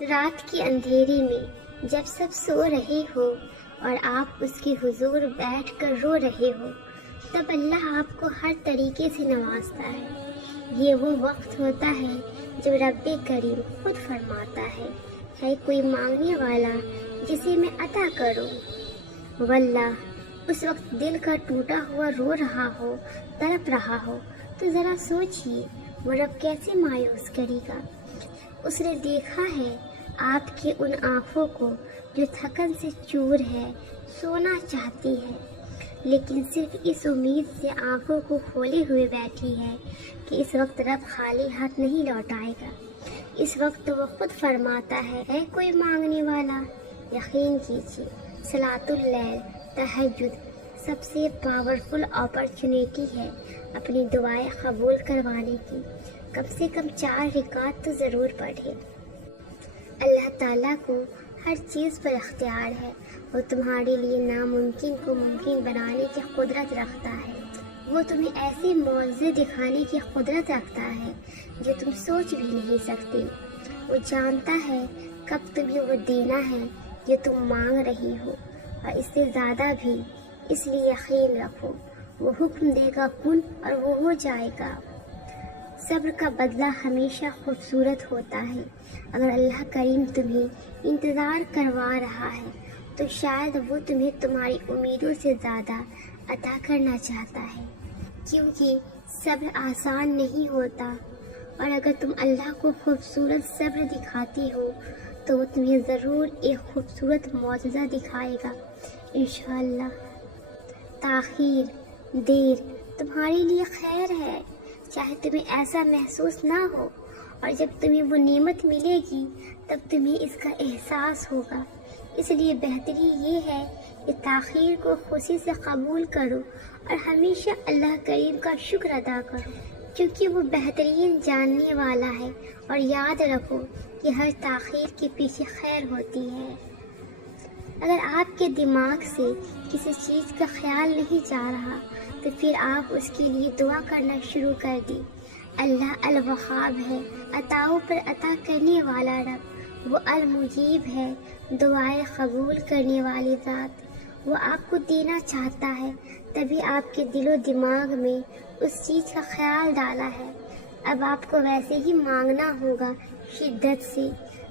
رات کے اندھیرے میں جب سب سو رہے ہو اور آپ اس کے حضور بیٹھ کر رو رہے ہو، تب اللہ آپ کو ہر طریقے سے نوازتا ہے۔ یہ وہ وقت ہوتا ہے جب رب کریم خود فرماتا ہے کوئی مانگنے والا جسے میں عطا کروں۔ واللہ اس وقت دل کا ٹوٹا ہوا رو رہا ہو، تڑپ رہا ہو، تو ذرا سوچئے وہ رب کیسے مایوس کرے گا۔ اس نے دیکھا ہے آپ کے ان آنکھوں کو جو تھکن سے چور ہے، سونا چاہتی ہے، لیکن صرف اس امید سے آنکھوں کو کھولے ہوئے بیٹھی ہے کہ اس وقت رب خالی ہاتھ نہیں لوٹائے گا۔ اس وقت وہ خود فرماتا ہے کوئی مانگنے والا، یقین کیجیے صلاۃ اللیل، تہجد سب سے پاورفل اپرچونیٹی ہے اپنی دعائیں قبول کروانے کی۔ کم سے کم 4 رکعت تو ضرور پڑھے۔ اللہ تعالیٰ کو ہر چیز پر اختیار ہے، وہ تمہارے لیے ناممکن کو ممکن بنانے کی قدرت رکھتا ہے۔ وہ تمہیں ایسے معجزے دکھانے کی قدرت رکھتا ہے جو تم سوچ بھی نہیں سکتے۔ وہ جانتا ہے کب تمہیں وہ دینا ہے جو تم مانگ رہی ہو، اور اس سے زیادہ بھی۔ اس لیے یقین رکھو، وہ حکم دے گا کن اور وہ ہو جائے گا۔ صبر کا بدلہ ہمیشہ خوبصورت ہوتا ہے۔ اگر اللہ کریم تمہیں انتظار کروا رہا ہے تو شاید وہ تمہیں تمہاری امیدوں سے زیادہ عطا کرنا چاہتا ہے، کیونکہ صبر آسان نہیں ہوتا، اور اگر تم اللہ کو خوبصورت صبر دکھاتی ہو تو وہ تمہیں ضرور ایک خوبصورت معجزہ دکھائے گا انشاءاللہ۔ تاخیر، دیر تمہارے لیے خیر ہے، چاہے تمہیں ایسا محسوس نہ ہو، اور جب تمہیں وہ نعمت ملے گی تب تمہیں اس کا احساس ہوگا۔ اس لیے بہتری یہ ہے کہ تاخیر کو خوشی سے قبول کرو اور ہمیشہ اللہ کریم کا شکر ادا کرو، کیونکہ وہ بہترین جاننے والا ہے۔ اور یاد رکھو کہ ہر تاخیر کے پیچھے خیر ہوتی ہے۔ اگر آپ کے دماغ سے کسی چیز کا خیال نہیں جا رہا تو پھر آپ اس کے لیے دعا کرنا شروع کر دیں۔ اللہ الوہاب ہے، عطاؤں پر عطا کرنے والا رب، وہ المجیب ہے، دعائیں قبول کرنے والی ذات۔ وہ آپ کو دینا چاہتا ہے، تبھی آپ کے دل و دماغ میں اس چیز کا خیال ڈالا ہے۔ اب آپ کو ویسے ہی مانگنا ہوگا شدت سے۔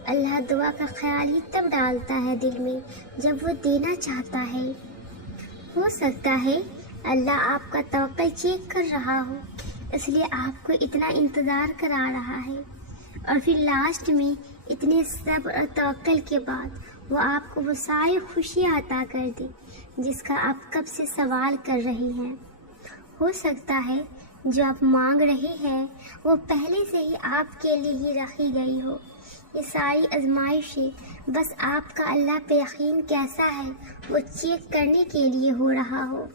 اللہ دعا کا خیال ہی تب ڈالتا ہے دل میں جب وہ دینا چاہتا ہے۔ ہو سکتا ہے اللہ آپ کا توقع چیک کر رہا ہو، اس لیے آپ کو اتنا انتظار کرا رہا ہے، اور پھر لاسٹ میں اتنے صبر اور توکل کے بعد وہ آپ کو وہ ساری خوشیاں عطا کر دے جس کا آپ کب سے سوال کر رہی ہیں۔ ہو سکتا ہے جو آپ مانگ رہے ہیں وہ پہلے سے ہی آپ کے لیے ہی رکھی گئی ہو۔ یہ ساری آزمائشیں بس آپ کا اللہ پہ یقین کیسا ہے وہ چیک کرنے کے لیے ہو رہا ہو۔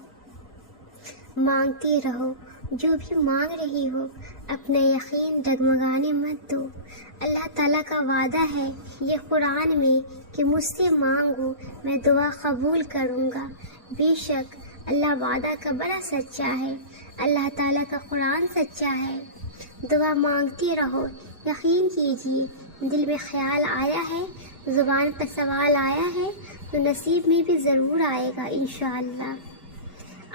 مانگتے رہو، جو بھی مانگ رہی ہو اپنا یقین ڈگمگانے مت دو۔ اللہ تعالیٰ کا وعدہ ہے یہ قرآن میں کہ مجھ سے مانگو میں دعا قبول کروں گا۔ بے شک اللہ وعدہ کا بڑا سچا ہے، اللہ تعالیٰ کا قرآن سچا ہے۔ دعا مانگتے رہو، یقین کیجیے دل میں خیال آیا ہے، زبان پر سوال آیا ہے تو نصیب میں بھی ضرور آئے گا انشاءاللہ۔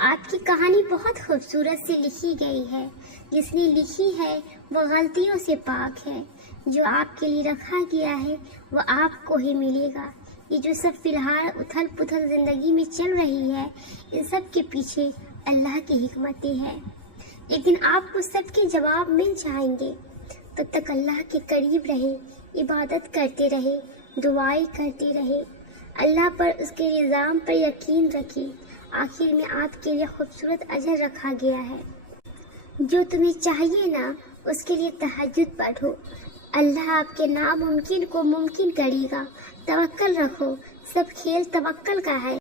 آپ کی کہانی بہت خوبصورت سے لکھی گئی ہے، جس نے لکھی ہے وہ غلطیوں سے پاک ہے۔ جو آپ کے لیے رکھا گیا ہے وہ آپ کو ہی ملے گا۔ یہ جو سب فی الحال اتھل پتھل زندگی میں چل رہی ہے، ان سب کے پیچھے اللہ کی حکمتیں ہیں، لیکن آپ کو سب کے جواب مل جائیں گے۔ تب تک اللہ کے قریب رہے، عبادت کرتے رہے، دعائیں کرتے رہے، اللہ پر اس کے نظام پر یقین رکھے۔ آخر میں آپ کے لیے خوبصورت اجر رکھا گیا ہے۔ جو تمہیں چاہیے نا اس کے لیے تہجد پڑھو، اللہ آپ کے ناممکن کو ممکن کرے گا۔ توکل رکھو، سب کھیل توکل کا ہے۔